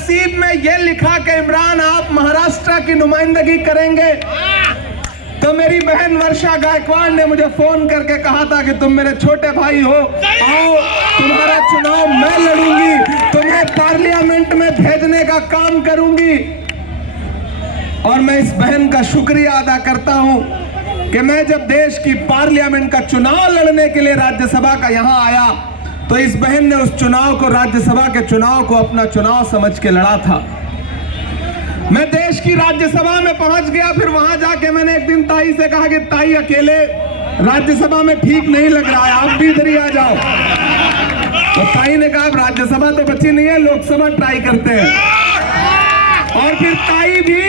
नसीब में ये लिखा कि इमरान आप महाराष्ट्र की नुमाइंदगी करेंगे, तो मेरी बहन वर्षा गायकवाड़ ने मुझे फोन करके कहा था कि तुम मेरे छोटे भाई हो, आओ तुम्हारा चुनाव मैं लड़ूंगी, तुम्हें पार्लियामेंट में भेजने का काम करूंगी। और मैं इस बहन का शुक्रिया अदा करता हूं कि मैं जब देश की पार्लियामेंट का चुनाव लड़ने के लिए राज्यसभा का यहां आया, तो इस बहन ने उस चुनाव को, राज्यसभा के चुनाव को अपना चुनाव समझ के लड़ा था। मैं देश की राज्यसभा में पहुंच गया, फिर वहां जाके मैंने एक दिन ताई से कहा कि ताई अकेले राज्यसभा में ठीक नहीं लग रहा है, आप भी इधर ही आ जाओ। तो ताई ने कहा राज्यसभा तो बची नहीं है, लोकसभा ट्राई करते हैं। और फिर ताई भी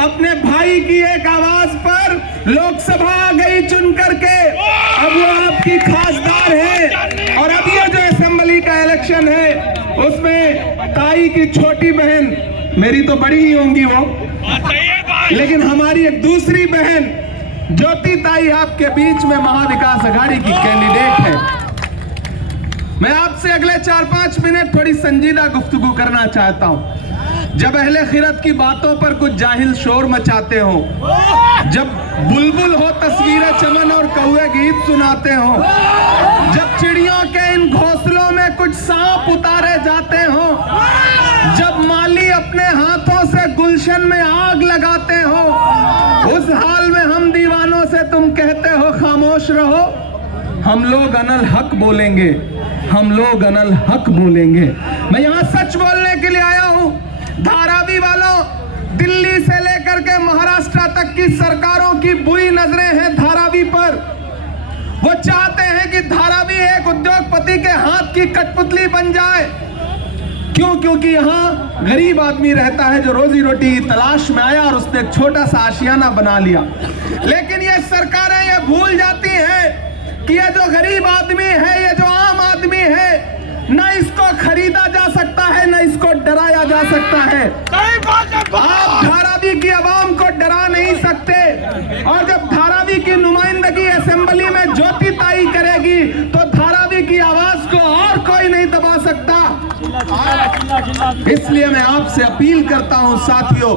अपने भाई की एक आवाज पर लोकसभा आ गई चुन करके। अब वो आपकी खासदार है। और अब ये जो असेंबली का इलेक्शन है उसमें ताई की छोटी बहन, मेरी तो बड़ी ही होंगी वो, लेकिन हमारी एक दूसरी बहन ज्योति ताई आपके बीच में महाविकास अघाड़ी की कैंडिडेट है। मैं आपसे अगले 4-5 मिनट थोड़ी संजीदा गुफ्तगू करना चाहता हूं। जब अहले खिरत की बातों पर कुछ जाहिल शोर मचाते हो, जब बुलबुल हो तस्वीरें चमन और कौवे गीत सुनाते हो, जब चिड़ियों के इन घोंसलों में कुछ सांप उतारे जाते हो, जब माली अपने हाथों से गुलशन में आग लगाते हो, उस हाल में हम दीवानों से तुम कहते हो खामोश रहो। हम लोग अनल हक बोलेंगे, हम लोग अनल हक बोलेंगे। मैं यहाँ सच बोलने के लिए आया हूँ। धारावी वालों, दिल्ली से लेकर के महाराष्ट्र तक की सरकारों की बुरी नजरें हैं धारावी पर। वो चाहते हैं कि धारावी एक उद्योगपति के हाथ की कठपुतली बन जाए। क्यों? क्योंकि यहाँ गरीब आदमी रहता है जो रोजी रोटी की तलाश में आया और उसने एक छोटा सा आशियाना बना लिया। लेकिन ये सरकारें ये भूल जाती हैं कि ये जो गरीब आदमी है, ये जो आम आदमी है, न इसको खरीदा जा सकता है, न इसको डराया जा सकता है। आप धारावी की आवाम को डरा नहीं सकते। और जब धारावी की नुमाइंदगी असेंबली में ज्योति ताई करेगी तो धारावी की आवाज को और कोई नहीं दबा सकता। इसलिए मैं आपसे अपील करता हूं साथियों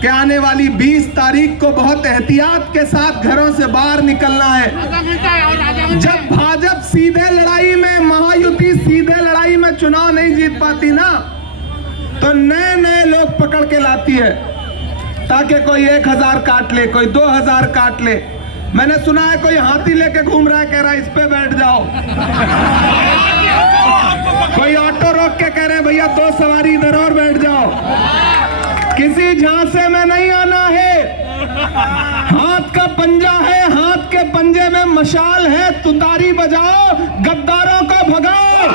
कि आने वाली 20 तारीख को बहुत एहतियात के साथ घरों से बाहर निकलना है। जब भाजपा सीधे लड़ाई में, महायुति सीधे लड़ाई में चुनाव नहीं जीत पाती ना, तो नए नए लोग पकड़ के लाती है ताकि कोई 1000 काट ले, कोई 2000 काट ले। मैंने सुना है कोई हाथी लेके घूम रहा है, कह रहा है इस पे बैठ जाओ। कोई ऑटो रोक के कह रहे हैं भैया 2 सवारी इधर और बैठ जाओ। किसी झांसे में नहीं आना है। हाथ का पंजा है, हाथ के पंजे में मशाल है, तुतारी बजाओ, गद्दारों को भगाओ।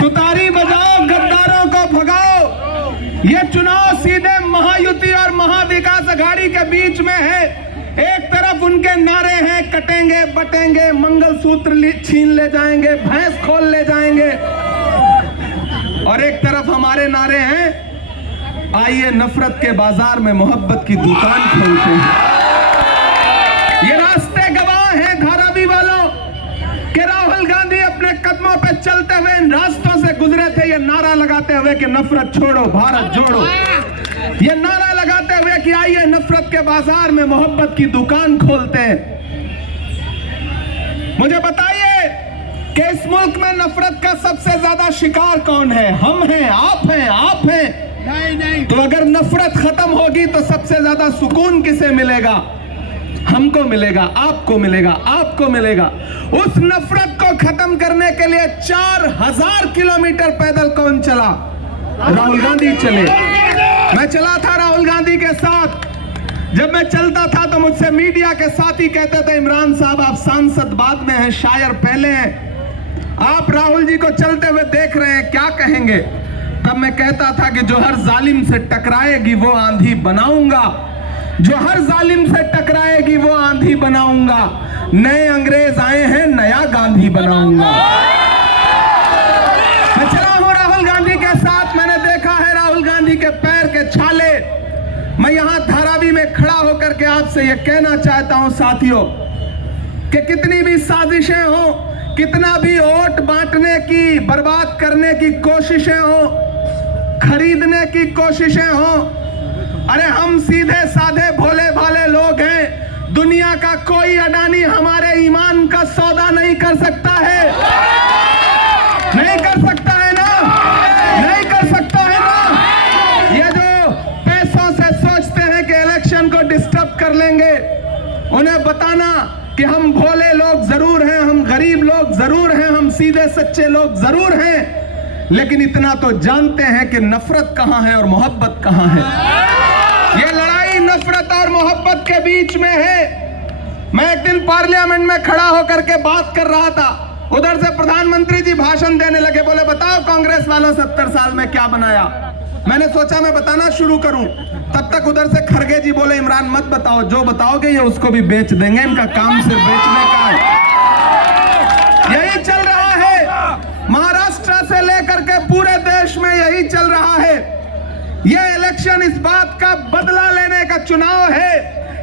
तुतारी बजाओ, गद्दारों को भगाओ। ये चुनाव सीधे महायुति और महाविकास अघाड़ी के बीच में है। एक तरफ उनके नारे हैं कटेंगे बटेंगे, मंगलसूत्र छीन ले जाएंगे, भैंस खोल ले जाएंगे, और एक तरफ हमारे नारे हैं आइए नफरत के बाजार में मोहब्बत की दुकान खोलते हैं। ये रास्ते गवाह हैं धारावी वालों कि राहुल गांधी अपने कदमों पे चलते हुए इन रास्तों से गुजरे थे, ये नारा लगाते हुए कि नफरत छोड़ो भारत जोड़ो, ये नारा लगाते हुए कि आइए नफरत के बाजार में मोहब्बत की दुकान खोलते हैं। मुझे बताइए कि इस मुल्क में नफरत का सबसे ज्यादा शिकार कौन है? हम हैं, आप हैं, आप हैं। नहीं। तो अगर नफरत खत्म होगी तो सबसे ज्यादा सुकून किसे मिलेगा? हमको मिलेगा, आपको मिलेगा, आपको मिलेगा। उस नफरत को खत्म करने के लिए 4000 किलोमीटर पैदल कौन चला? राहुल गांधी चले। मैं चला था राहुल गांधी के साथ। जब मैं चलता था तो मुझसे मीडिया के साथी कहते थे इमरान साहब आप सांसद बाद में हैं, शायर पहले हैं, आप राहुल जी को चलते हुए देख रहे हैं, क्या कहेंगे? तब मैं कहता था कि जो हर जालिम से टकराएगी वो आंधी बनाऊंगा, जो हर जालिम से टकराएगी वो आंधी बनाऊंगा। नए अंग्रेज आए हैं, नया गांधी बनाऊंगा। मैं चला हूं राहुल गांधी के साथ, मैंने देखा है राहुल गांधी के पैर के छाले। मैं यहां धारावी में खड़ा होकर के आपसे यह कहना चाहता हूं साथियों कि कितनी भी साजिशें हो, कितना भी वोट बांटने की, बर्बाद करने की कोशिशें हो, खरीदने की कोशिशें हो, अरे हम सीधे साधे भोले भाले लोग हैं। दुनिया का कोई अडानी हमारे ईमान का सौदा नहीं कर सकता है। नहीं कर सकता है ना, नहीं कर सकता है ना। ये जो पैसों से सोचते हैं कि इलेक्शन को डिस्टर्ब कर लेंगे, उन्हें बताना कि हम भोले लोग जरूर हैं, हम गरीब लोग जरूर हैं, हम सीधे सच्चे लोग जरूर हैं, लेकिन इतना तो जानते हैं कि नफरत कहां है और मोहब्बत कहां है। ये लड़ाई नफरत और मोहब्बत के बीच में है। मैं एक दिन पार्लियामेंट में खड़ा होकर के बात कर रहा था, उधर से प्रधानमंत्री जी भाषण देने लगे, बोले बताओ कांग्रेस वालों 70 साल में क्या बनाया। मैंने सोचा मैं बताना शुरू करूं, तब तक उधर से खड़गे जी बोले इमरान मत बताओ, जो बताओगे ये उसको भी बेच देंगे, इनका काम सिर्फ बेचने का है। यही चल रहा है, महाराष्ट्र से लेकर के पूरे देश में यही चल रहा है। ये इलेक्शन इस बात का बदला लेने का चुनाव है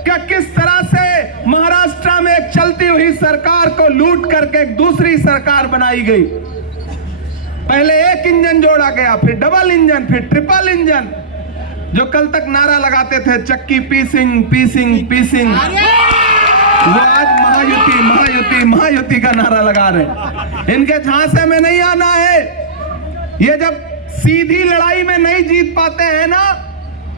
कि किस तरह से महाराष्ट्र में एक चलती हुई सरकार को लूट करके एक दूसरी सरकार बनाई गई। पहले एक इंजन जोड़ा गया, फिर डबल इंजन, फिर ट्रिपल इंजन। जो कल तक नारा लगाते थे चक्की पीसिंग पीसिंग पीसिंग, वो आज महायुति महायुति महायुति का नारा लगा रहे। इनके झांसे में नहीं आना है। ये जब सीधी लड़ाई में नहीं जीत पाते हैं ना,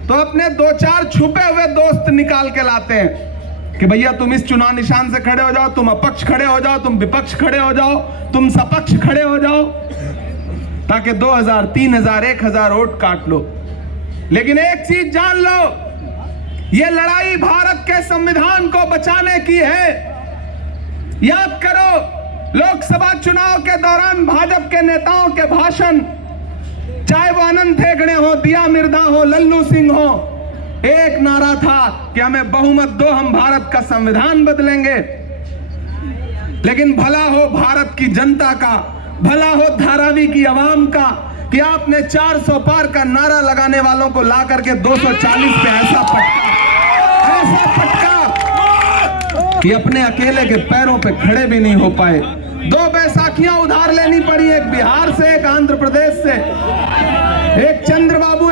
तो अपने 2-4 छुपे हुए दोस्त निकाल के लाते हैं कि भैया तुम इस चुनाव निशान से खड़े हो जाओ, तुम अपक्ष खड़े हो जाओ, तुम विपक्ष खड़े हो जाओ, तुम सपक्ष खड़े हो जाओ, ताकि 2000, 3000, 1000 वोट काट लो। लेकिन एक चीज जान लो, यह लड़ाई भारत के संविधान को बचाने की है। याद करो, लोकसभा चुनाव के दौरान भाजपा के नेताओं के भाषण, चाहे वो आनंद हेगड़े हो, दिया मिर्धा हो, लल्लू सिंह हो, एक नारा था कि हमें बहुमत दो, हम भारत का संविधान बदलेंगे। लेकिन भला हो भारत की जनता का, भला हो धारावी की आवाम का कि आपने 400 पार का नारा लगाने वालों को ला करके 240 पे ऐसा पटका कि अपने अकेले के पैरों पे खड़े भी नहीं हो पाए। 2 बैसाखियां उधार लेनी पड़ी, एक बिहार से, एक आंध्र प्रदेश से, एक चंद्रबाबू